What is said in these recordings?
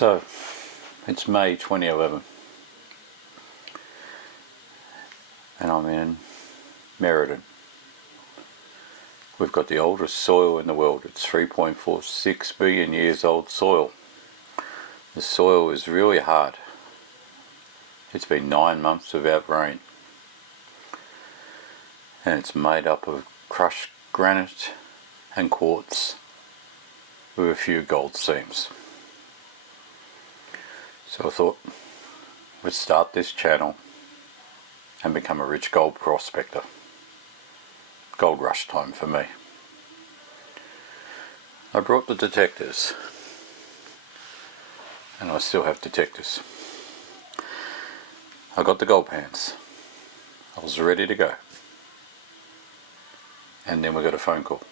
So, it's May 2011 and I'm in Merriden. We've got the oldest soil in the world. It's 3.46 billion years old soil. The soil is really hard. It's been 9 months without rain. And it's made up of crushed granite and quartz with a few gold seams. So I thought we'd start this channel and become a rich gold prospector. Gold rush time for me. I brought the detectors, and I still have detectors. I got the gold pans. I was ready to go. And then we got a phone call.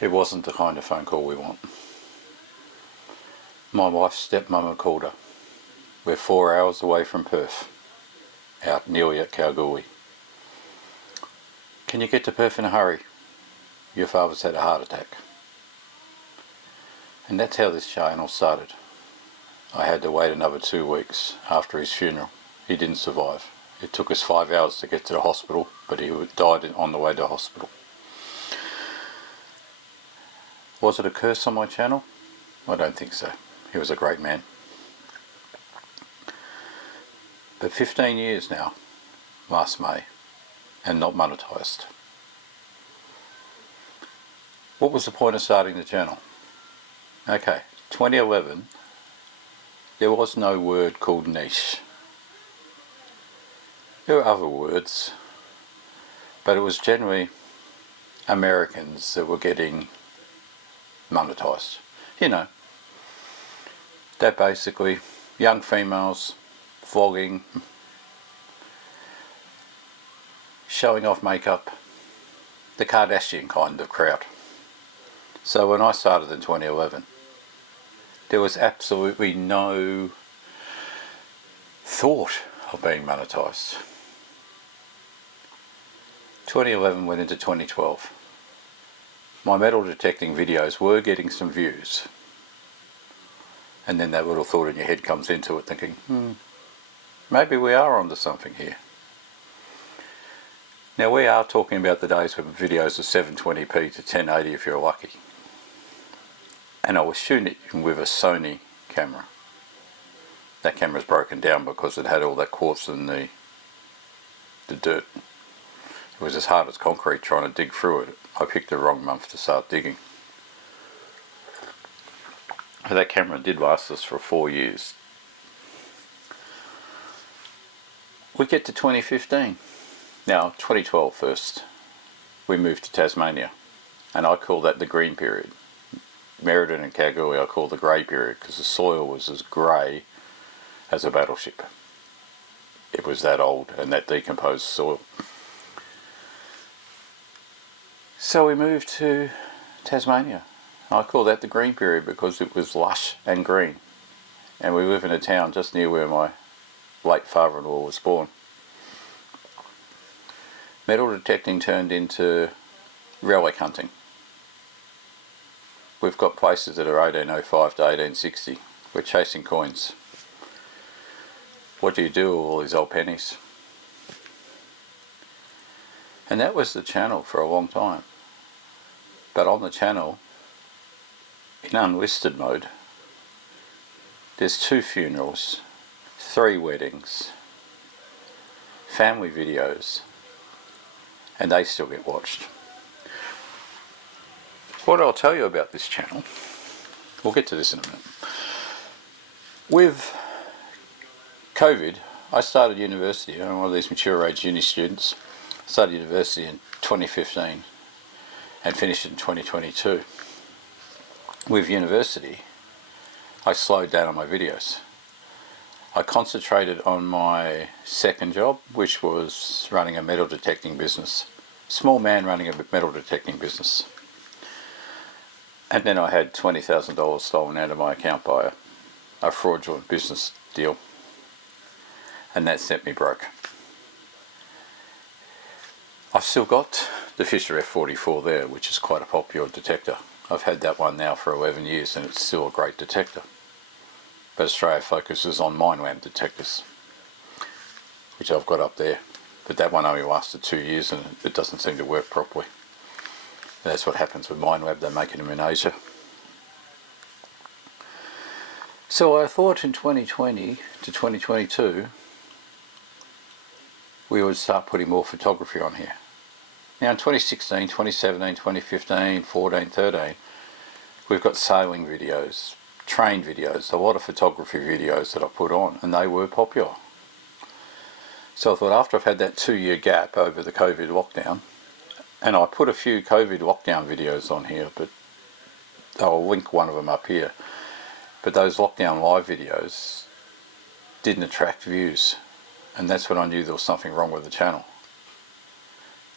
It wasn't the kind of phone call we want. My wife's stepmama called her. We're 4 hours away from Perth, out nearly at Kalgoorlie. Can you get to Perth in a hurry? Your father's had a heart attack. And that's how this channel started. I had to wait another 2 weeks after his funeral. He didn't survive. It took us 5 hours to get to the hospital, but he died on the way to hospital. Was it a curse on my channel? I don't think so. He was a great man. But 15 years now, last May, and not monetised. What was the point of starting the channel? Okay, 2011, there was no word called niche. There were other words, but it was generally Americans that were getting monetised. You know, that basically young females vlogging, showing off makeup, the Kardashian kind of crowd. So when I started in 2011, there was absolutely no thought of being monetised. 2011 went into 2012. My metal detecting videos were getting some views. And then that little thought in your head comes into it thinking, maybe we are onto something here. Now we are talking about the days when videos are 720p to 1080 if you're lucky. And I was shooting it with a Sony camera. That camera's broken down because it had all that quartz in the dirt. It was as hard as concrete trying to dig through it. I picked the wrong month to start digging. That camera did last us for 4 years. We get to 2015. Now, 2012 first. We moved to Tasmania. And I call that the green period. Merriden and Kalgoorlie I call the grey period because the soil was as grey as a battleship. It was that old and that decomposed soil. So we moved to Tasmania. I call that the green period because it was lush and green. And we live in a town just near where my late father-in-law was born. Metal detecting turned into relic hunting. We've got places that are 1805 to 1860. We're chasing coins. What do you do with all these old pennies? And that was the channel for a long time. But on the channel, in unlisted mode, there's 2 funerals, 3 weddings, family videos, and they still get watched. What I'll tell you about this channel, we'll get to this in a minute. With COVID, I started university. I'm one of these mature age uni students. I started university in 2015 and finished in 2022. With university, I slowed down on my videos. I concentrated on my second job, which was running a metal detecting business. Small man running a metal detecting business. And then I had $20,000 stolen out of my account by a fraudulent business deal. And that sent me broke. I've still got the Fisher F44 there, which is quite a popular detector. I've had that one now for 11 years and it's still a great detector. But Australia focuses on MineWeb detectors, which I've got up there. But that one only lasted 2 years and it doesn't seem to work properly. And that's what happens with MineWeb, they make them in Asia. So I thought in 2020 to 2022 we would start putting more photography on here. Now in 2016, 2017, 2015, 14, 13, we've got sailing videos, train videos, a lot of photography videos that I put on, and they were popular. So I thought after I've had that 2-year gap over the COVID lockdown, and I put a few COVID lockdown videos on here, but I'll link one of them up here, but those lockdown live videos didn't attract views, and that's when I knew there was something wrong with the channel.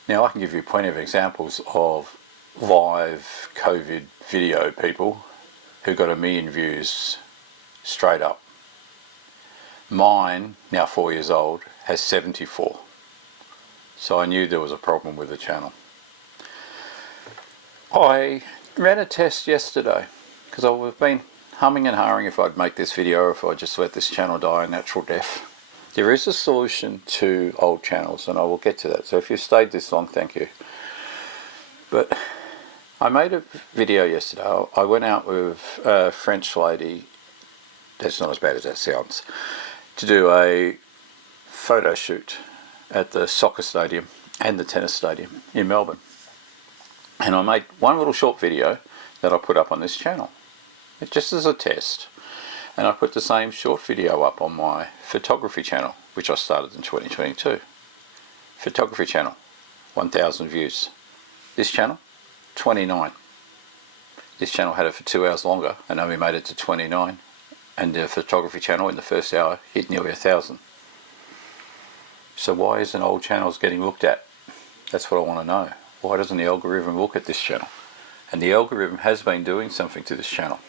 Now I can give you plenty of examples of live COVID video people who got 1 million views straight up. Mine, now 4 years old, has 74. So I knew there was a problem with the channel. I ran a test yesterday because I've been humming and hawing if I'd make this video or if I'd just let this channel die a natural death. There is a solution to old channels and I will get to that. So if you've stayed this long, thank you. But I made a video yesterday. I went out with a French lady, that's not as bad as that sounds, to do a photo shoot at the soccer stadium and the tennis stadium in Melbourne. And I made one little short video that I put up on this channel, just as a test. And I put the same short video up on my photography channel, which I started in 2022. Photography channel, 1,000 views. This channel, 29. This channel had it for 2 hours longer and only made it to 29. And the photography channel in the first hour hit nearly 1,000. So why isn't old channels getting looked at? That's what I want to know. Why doesn't the algorithm look at this channel? And the algorithm has been doing something to this channel.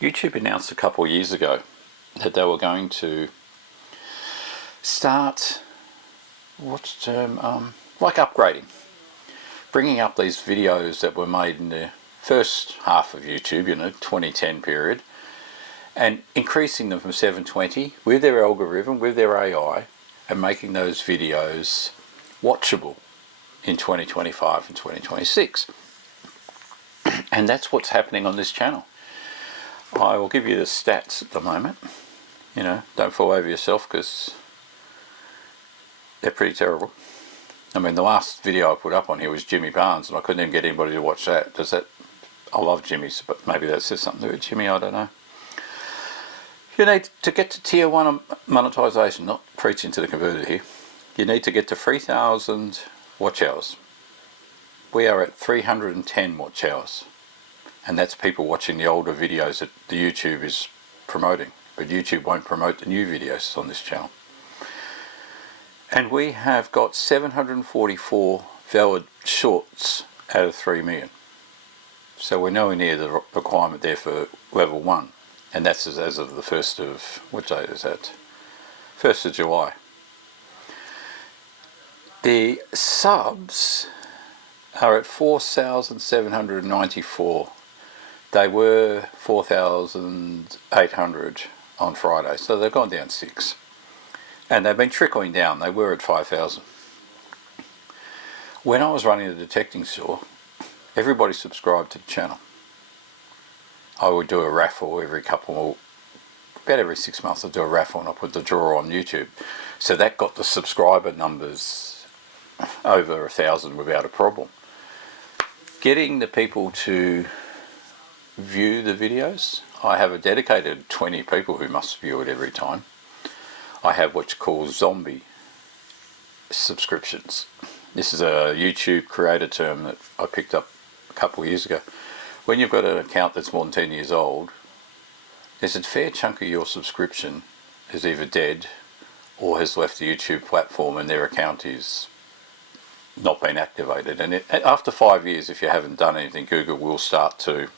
YouTube announced a couple of years ago that they were going to start, what's the term, like upgrading. Bringing up these videos that were made in the first half of YouTube, 2010 period, and increasing them from 720 with their algorithm, with their AI, and making those videos watchable in 2025 and 2026. And that's what's happening on this channel. I will give you the stats at the moment. Don't fall over yourself because they're pretty terrible. I mean, the last video I put up on here was Jimmy Barnes and I couldn't even get anybody to watch that. I love Jimmy's, but maybe that says something to it, Jimmy, I don't know. You need to get to tier 1 monetisation, not preaching to the converted here. You need to get to 3,000 watch hours. We are at 310 watch hours. And that's people watching the older videos that the YouTube is promoting. But YouTube won't promote the new videos on this channel. And we have got 744 valid shorts out of 3 million. So we're nowhere near the requirement there for level 1. And that's as of the 1st of, what date is that? 1st of July. The subs are at 4,794. They were 4,800 on Friday, so they've gone down 6. And they've been trickling down. They were at 5,000. When I was running the detecting store, everybody subscribed to the channel. I would do a raffle about every 6 months I'd do a raffle and I put the draw on YouTube. So that got the subscriber numbers over 1,000 without a problem. Getting the people to view the videos, I have a dedicated 20 people who must view it every time. I have what's called zombie subscriptions. This is a YouTube creator term that I picked up a couple of years ago. When you've got an account that's more than 10 years old, there's a fair chunk of your subscription is either dead or has left the YouTube platform and their account is not been activated. And after 5 years, if you haven't done anything, Google will start to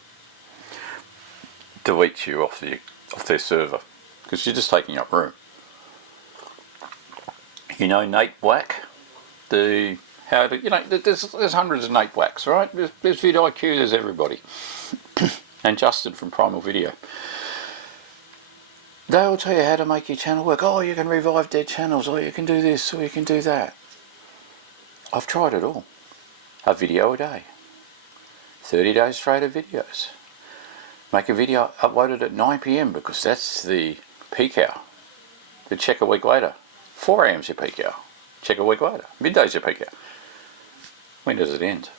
delete you off their server because you're just taking up room. Nate Black, the how to, you know, there's hundreds of Nate Blacks, right? There's vidIQ, there's everybody. And Justin from Primal Video. They'll tell you how to make your channel work. Oh, you can revive dead channels, or you can do this, or you can do that. I've tried it all. A video a day. 30 days straight of videos. Make a video, upload it at 9 PM because that's the peak hour. Then check a week later. 4 AM's your peak hour. Check a week later. Midday's your peak hour. When does it end?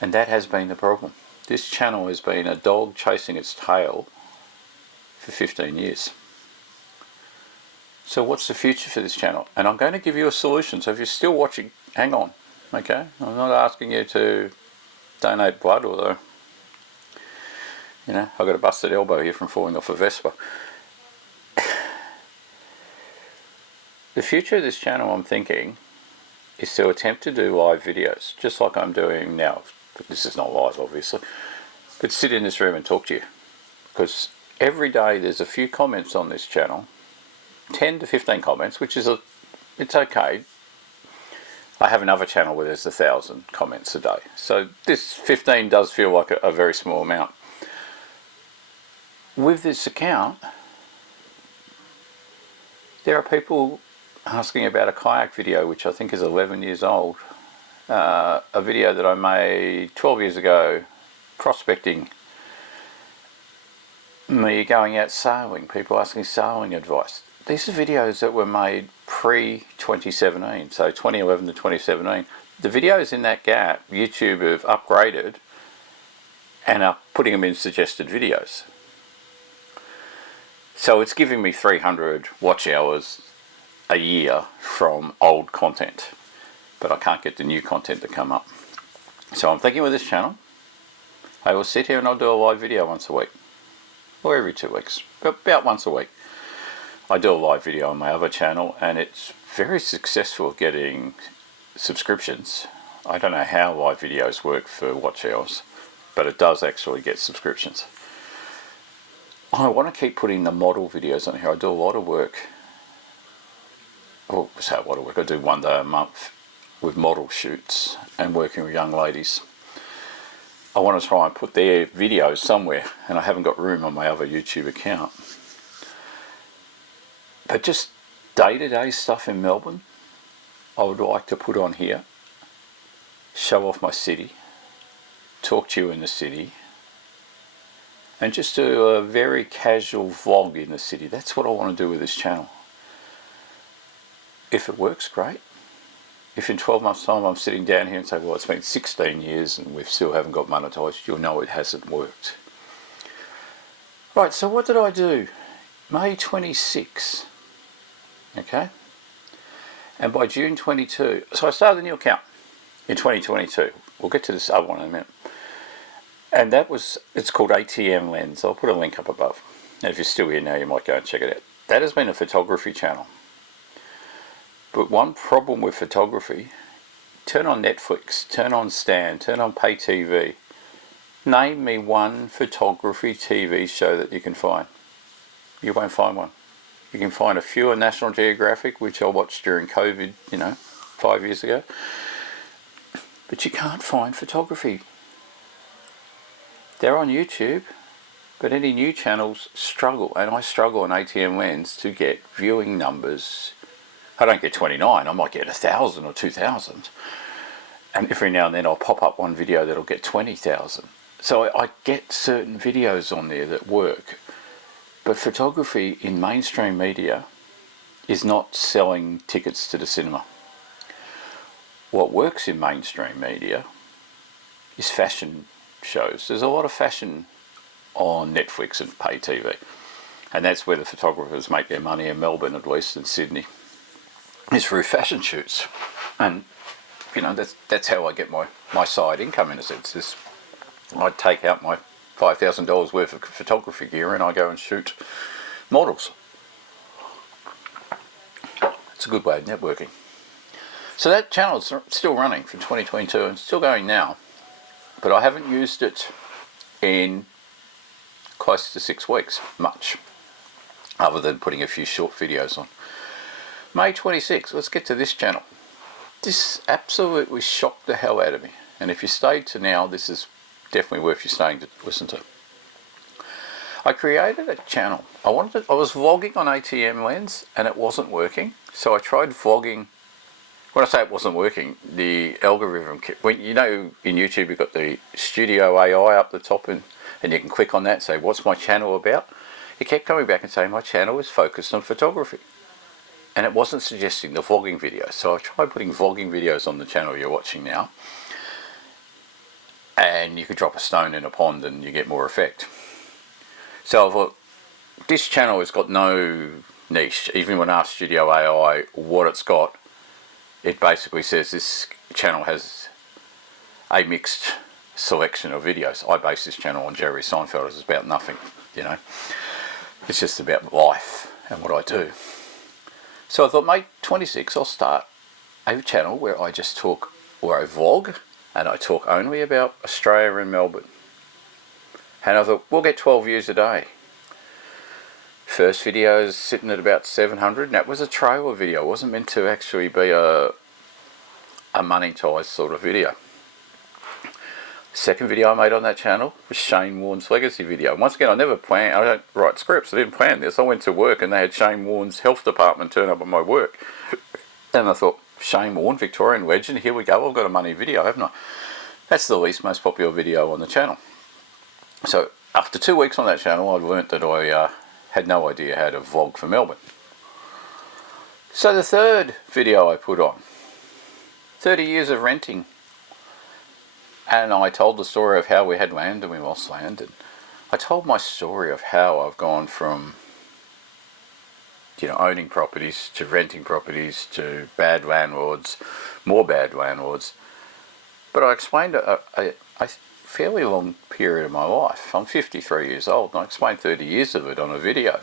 And that has been the problem. This channel has been a dog chasing its tail for 15 years. So what's the future for this channel? And I'm going to give you a solution. So if you're still watching, hang on, okay? I'm not asking you to donate blood, although, you know, I've got a busted elbow here from falling off a Vespa. The future of this channel, I'm thinking, is to attempt to do live videos, just like I'm doing now. But this is not live, obviously. But sit in this room and talk to you. Because every day there's a few comments on this channel, 10 to 15 comments, which is it's okay. I have another channel where there's 1,000 comments a day. So this 15 does feel like a very small amount. With this account, there are people asking about a kayak video, which I think is 11 years old. A video that I made 12 years ago, prospecting, me going out sailing, people asking sailing advice. These are videos that were made pre-2017, so 2011 to 2017. The videos in that gap, YouTube have upgraded and are putting them in suggested videos. So it's giving me 300 watch hours a year from old content, but I can't get the new content to come up. So I'm thinking with this channel, I will sit here and I'll do a live video once a week, or every 2 weeks, but about once a week. I do a live video on my other channel and it's very successful getting subscriptions. I don't know how live videos work for watch hours, but it does actually get subscriptions. I want to keep putting the model videos on here. I do a lot of work. I do 1 day a month with model shoots and working with young ladies. I want to try and put their videos somewhere, and I haven't got room on my other YouTube account. But just day-to-day stuff in Melbourne, I would like to put on here, show off my city, talk to you in the city, and just do a very casual vlog in the city. That's what I want to do with this channel. If it works, great. If in 12 months' time I'm sitting down here and say, well, it's been 16 years and we still haven't got monetised, you'll know it hasn't worked. Right, so what did I do? May 26, okay? And by June 22, so I started a new account in 2022. We'll get to this other one in a minute. And that was, it's called ATM Lens. I'll put a link up above. And if you're still here now, you might go and check it out. That has been a photography channel. But one problem with photography, turn on Netflix, turn on Stan, turn on pay TV. Name me one photography TV show that you can find. You won't find one. You can find a few on National Geographic, which I watched during COVID, 5 years ago. But you can't find photography. They're on YouTube, but any new channels struggle, and I struggle on ATM Lens to get viewing numbers. I don't get 29, I might get 1,000 or 2,000. And every now and then I'll pop up one video that'll get 20,000. So I get certain videos on there that work. But photography in mainstream media is not selling tickets to the cinema. What works in mainstream media is fashion shows. There's a lot of fashion on Netflix and pay TV. And that's where the photographers make their money in Melbourne, at least, and Sydney. Is through fashion shoots, and that's how I get my side income, in a sense. I take out my $5,000 worth of photography gear and I go and shoot models. It's a good way of networking. So that channel is still running from 2022 and still going now, but I haven't used it in close to 6 weeks, much, other than putting a few short videos on. May 26, let's get to this channel. This absolutely shocked the hell out of me. And if you stayed to now, this is definitely worth you staying to listen to. I created a channel. I was vlogging on ATM Lens and it wasn't working. So I tried vlogging. When I say it wasn't working, the algorithm, when you know in YouTube you've got the Studio AI up the top and you can click on that and say, what's my channel about? It kept coming back and saying my channel is focused on photography. And it wasn't suggesting the vlogging videos. So I tried putting vlogging videos on the channel you're watching now. And you could drop a stone in a pond and you get more effect. So I thought, this channel has got no niche. Even when I asked Studio AI what it's got, it basically says this channel has a mixed selection of videos. I base this channel on Jerry Seinfeld. It's about nothing, you know. It's just about life and what I do. So I thought, mate, 26, I'll start a channel where I just talk, where I vlog, and I talk only about Australia and Melbourne. And I thought, we'll get 12 views a day. First video is sitting at about 700, and that was a trailer video. It wasn't meant to actually be a monetized sort of video. Second video I made on that channel was Shane Warne's legacy video. Once again, I never planned, I don't write scripts, I didn't plan this. I went to work and they had Shane Warne's health department turn up at my work. And I thought, Shane Warne, Victorian legend, here we go, I've got a money video, haven't I? That's the least most popular video on the channel. So after 2 weeks on that channel, I learnt that I had no idea how to vlog for Melbourne. So the third video I put on, 30 years of renting. And I told the story of how we had land and we lost land. And I told my story of how I've gone from, you know, owning properties to renting properties to bad landlords, more bad landlords. But I explained a fairly long period of my life. I'm 53 years old and I explained 30 years of it on a video.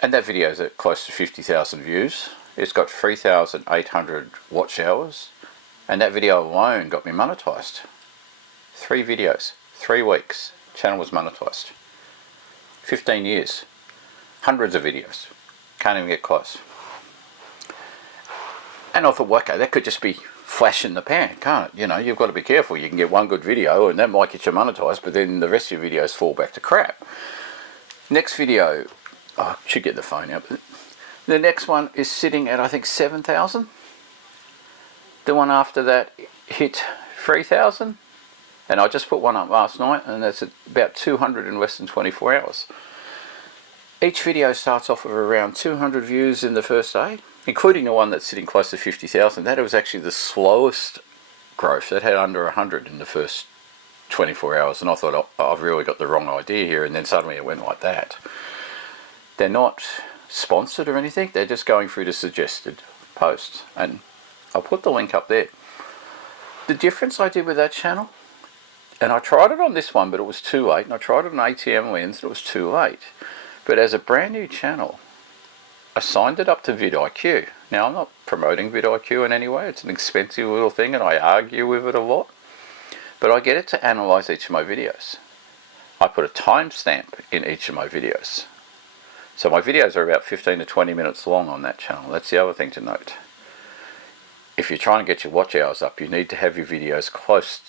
And that video is at close to 50,000 views. It's got 3,800 watch hours. And that video alone got me monetized. 3 videos, 3 weeks, channel was monetized. 15 years, hundreds of videos, can't even get close. And I thought, well, okay, that could just be flash in the pan, can't it? You know, you've got to be careful. You can get one good video and that might get you monetized, but then the rest of your videos fall back to crap. Next video, I should get the phone out. The next one is sitting at, I think, 7,000. The one after that hit 3,000, and I just put one up last night, and that's about 200 in less than 24 hours. Each video starts off with around 200 views in the first day, including the one that's sitting close to 50,000. That was actually the slowest growth. That had under 100 in the first 24 hours, and I thought, oh, I've really got the wrong idea here, and then suddenly it went like that. They're not sponsored or anything, they're just going through the suggested posts, and I'll put the link up there. The difference I did with that channel, and I tried it on this one but it was too late, and I tried it on ATM Lens and it was too late. But as a brand new channel, I signed it up to vidIQ. Now I'm not promoting vidIQ in any way, it's an expensive little thing and I argue with it a lot. But I get it to analyse each of my videos. I put a timestamp in each of my videos. So my videos are about 15 to 20 minutes long on that channel. That's the other thing to note. If you're trying to get your watch hours up, you need to have your videos close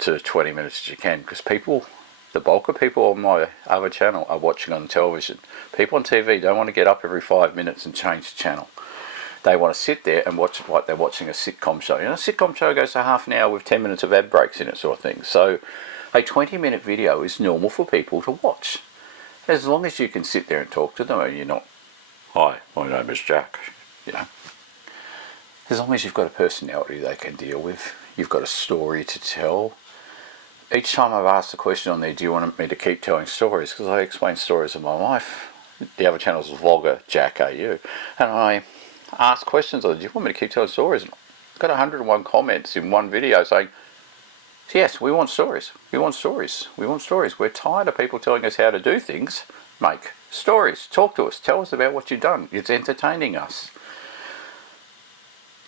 to 20 minutes as you can, because people, the bulk of people on my other channel are watching on television. People on TV don't want to get up every 5 minutes and change the channel. They want to sit there and watch it like they're watching a sitcom show. You know, a sitcom show goes to half an hour with 10 minutes of ad breaks in it, sort of thing. So a 20-minute video is normal for people to watch. As long as you can sit there and talk to them and you're not, hi, my name is Jack, you know. As long as you've got a personality they can deal with, you've got a story to tell. Each time I've asked a question on there, do you want me to keep telling stories? Because I explain stories of my life. The other channel is Vloggerjackau. And I ask questions on, do you want me to keep telling stories? I've got 101 comments in one video saying, yes, we want stories. We want stories. We want stories. We're tired of people telling us how to do things. Make stories. Talk to us. Tell us about what you've done. It's entertaining us.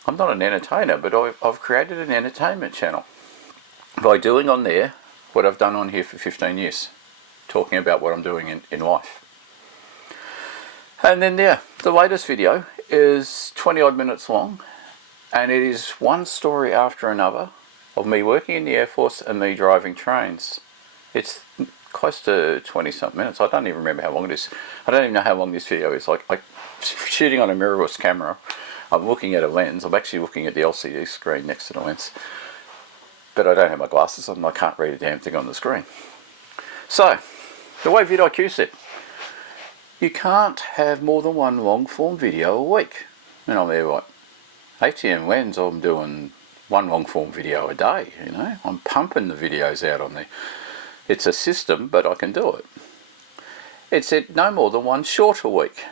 I'm not an entertainer, but I've created an entertainment channel by doing on there what I've done on here for 15 years, talking about what I'm doing in life. And then the latest video is 20 odd minutes long, And it is one story after another of me working in the Air Force and me driving trains. It's close to 20-something minutes. I don't even remember how long it is. I don't even know how long this video is. Like shooting on a mirrorless camera, I'm looking at a lens. I'm actually looking at the LCD screen next to the lens. But I don't have my glasses on and I can't read a damn thing on the screen. So, the way vidIQ said, you can't have more than one long form video a week. And I'm there like, ATM Lens, I'm doing one long form video a day, you know. I'm pumping the videos out on there. It's a system, but I can do it. It said no more than one short a week.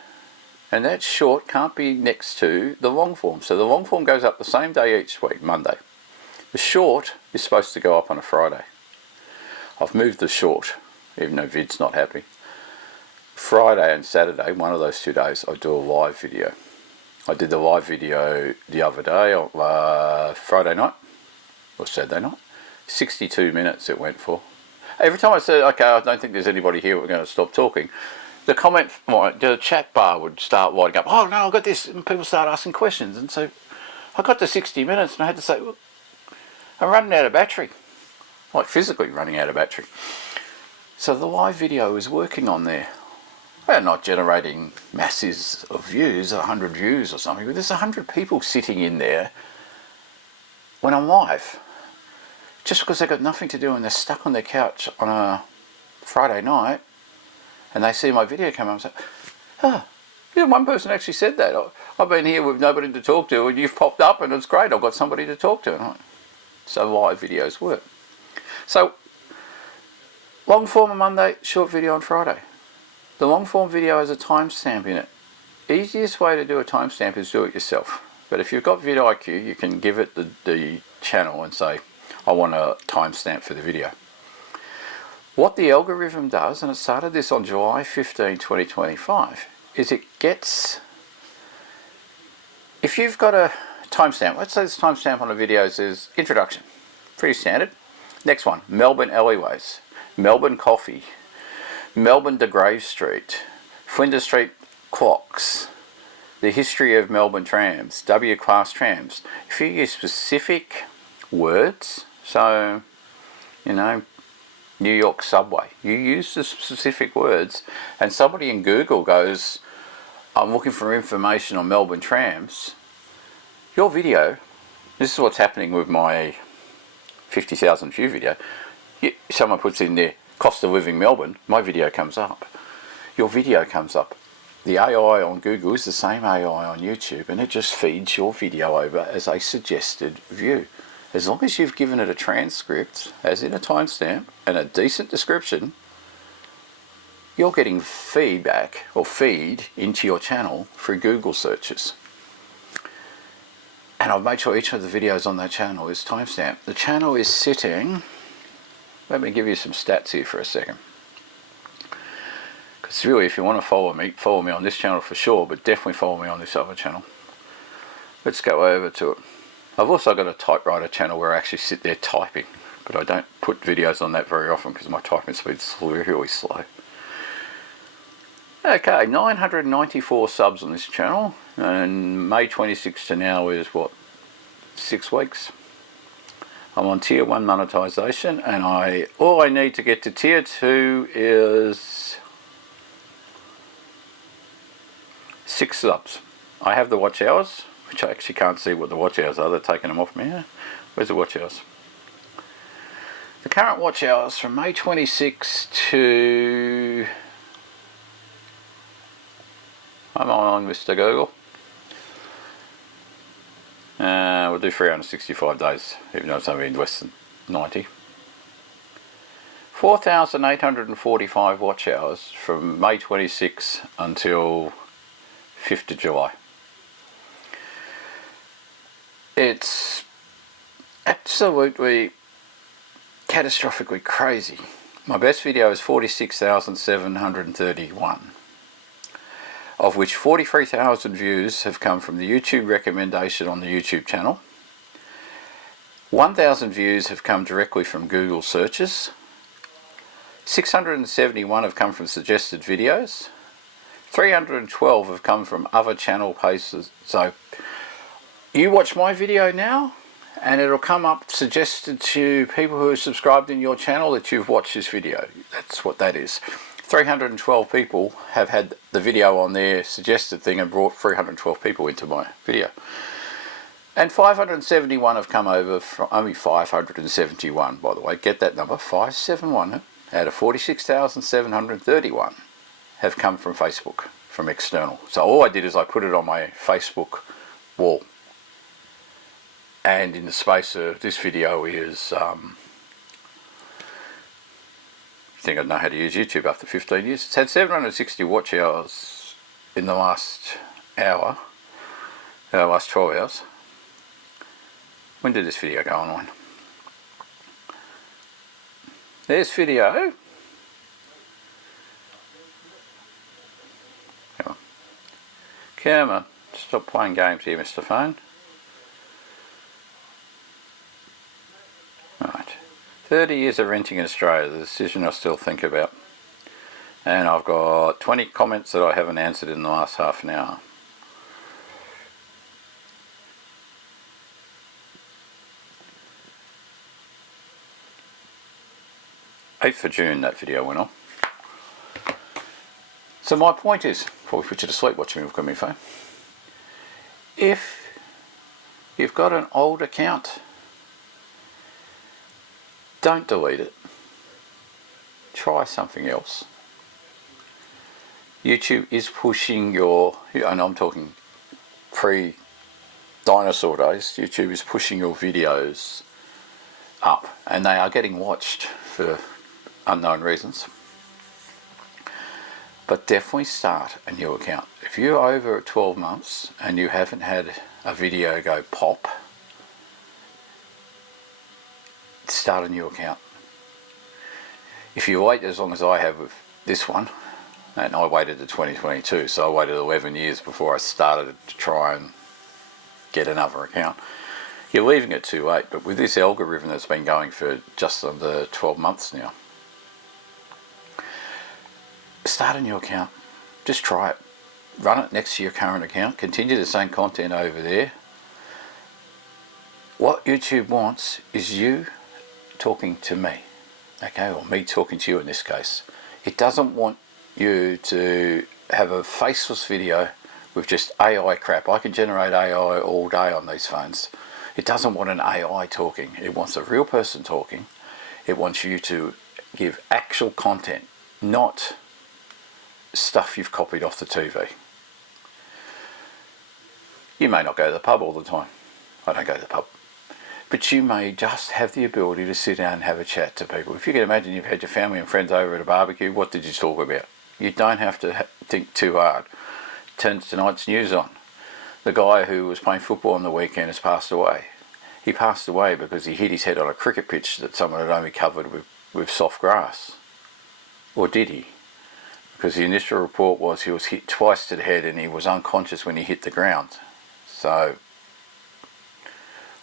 And that short can't be next to the long form. So the long form goes up the same day each week, Monday. The short is supposed to go up on a Friday. I've moved the short, even though vid's not happy. Friday and Saturday, one of those 2 days, I do a live video. I did the live video the other day, Friday night, or Saturday night. 62 minutes it went for. Every time I said, okay, I don't think there's anybody here, we're going to stop talking, the chat bar would start lighting up. Oh no, I've got this, and people start asking questions. And so I got to 60 minutes and I had to say, look, I'm running out of battery. Like physically running out of battery. So the live video is working on there. We're not generating masses of views, 100 views or something, but there's 100 people sitting in there when I'm live. Just because they've got nothing to do and they're stuck on their couch on a Friday night and they see my video come up and say, oh, yeah, one person actually said that. I've been here with nobody to talk to and you've popped up and it's great, I've got somebody to talk to. So live videos work. So, long form on Monday, short video on Friday. The long form video has a timestamp in it. Easiest way to do a timestamp is do it yourself. But if you've got vidIQ, you can give it the channel and say, I want a timestamp for the video. What the algorithm does, and it started this on July 15, 2025, is it gets, if you've got a timestamp, let's say this timestamp on the video says introduction, pretty standard. Next one, Melbourne alleyways, Melbourne coffee, Melbourne to Grave Street, Flinders Street clocks, the history of Melbourne trams, W class trams. If you use specific words, so, you know, New York subway, you use the specific words and somebody in Google goes, I'm looking for information on Melbourne trams, your video, this is what's happening with my 50,000 view video, someone puts in there, cost of living Melbourne, my video comes up. Your video comes up. The AI on Google is the same AI on YouTube and it just feeds your video over as a suggested view. As long as you've given it a transcript, as in a timestamp, and a decent description, you're getting feedback or feed into your channel through Google searches. And I've made sure each of the videos on that channel is timestamped. The channel is sitting, let me give you some stats here for a second. Because really, if you want to follow me on this channel for sure, but definitely follow me on this other channel. Let's go over to it. I've also got a Typewriter channel where I actually sit there typing, but I don't put videos on that very often because my typing speed's really slow. Okay, 994 subs on this channel, and May 26 to now is what, 6 weeks? I'm on tier 1 monetisation, and all I need to get to tier 2 is 6 subs. I have the watch hours, which I actually can't see what the watch hours are, they're taking them off me. Where's the watch hours? The current watch hours from May 26 to, I'm on Mr. Google. We'll do 365 days, even though it's only less than 90. 4,845 watch hours from May 26 until 5th of July. It's absolutely catastrophically crazy. My best video is 46,731, of which 43,000 views have come from the YouTube recommendation on the YouTube channel. 1,000 views have come directly from Google searches. 671 have come from suggested videos. 312 have come from other channel pages. So you watch my video now and it'll come up suggested to people who are subscribed in your channel that you've watched this video. That's what that is. 312 people have had the video on their suggested thing and brought 312 people into my video. And 571 have come over from, only 571 by the way, get that number, 571 out of 46,731 have come from Facebook, from external. So all I did is I put it on my Facebook wall. And in the space of this video is, I think I know how to use YouTube after 15 years. It's had 760 watch hours in the last hour, last 12 hours. When did this video go online? There's video. Come on. Come on. Stop playing games here, Mr. Phone. Right. 30 years of renting in Australia, the decision I still think about. And I've got 20 comments that I haven't answered in the last half an hour. 8th of June that video went on. So my point is, probably put you to sleep watching me look at my phone. If you've got an old account, don't delete it. Try something else. YouTube is pushing your, and I'm talking pre-dinosaur days, YouTube is pushing your videos up and they are getting watched for unknown reasons. But definitely start a new account. If you're over 12 months and you haven't had a video go pop, start a new account. If you wait as long as I have with this one, and I waited to 2022, so I waited 11 years before I started to try and get another account, you're leaving it too late. But with this algorithm that's been going for just under 12 months now, start a new account. Just try it. Run it next to your current account. Continue the same content over there. What YouTube wants is you talking to me, okay, or me talking to you in this case. It doesn't want you to have a faceless video with just AI crap. I can generate AI all day on these phones. It doesn't want an AI talking. It wants a real person talking. It wants you to give actual content, not stuff you've copied off the TV. You may not go to the pub all the time. I don't go to the pub. But you may just have the ability to sit down and have a chat to people. If you can imagine you've had your family and friends over at a barbecue, what did you talk about? You don't have to think too hard. Turn tonight's news on. The guy who was playing football on the weekend has passed away. He passed away because he hit his head on a cricket pitch that someone had only covered with soft grass. Or did he? Because the initial report was he was hit twice to the head and he was unconscious when he hit the ground. So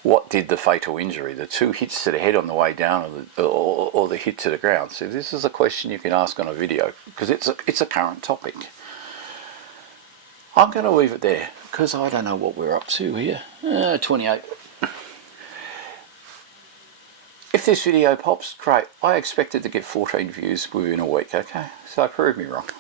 what did the fatal injury? The 2 hits to the head on the way down, or the hit to the ground? So this is a question you can ask on a video, because it's a current topic. I'm going to leave it there because I don't know what we're up to here. 28. If this video pops, great. I expected to get 14 views within a week, okay? So prove me wrong.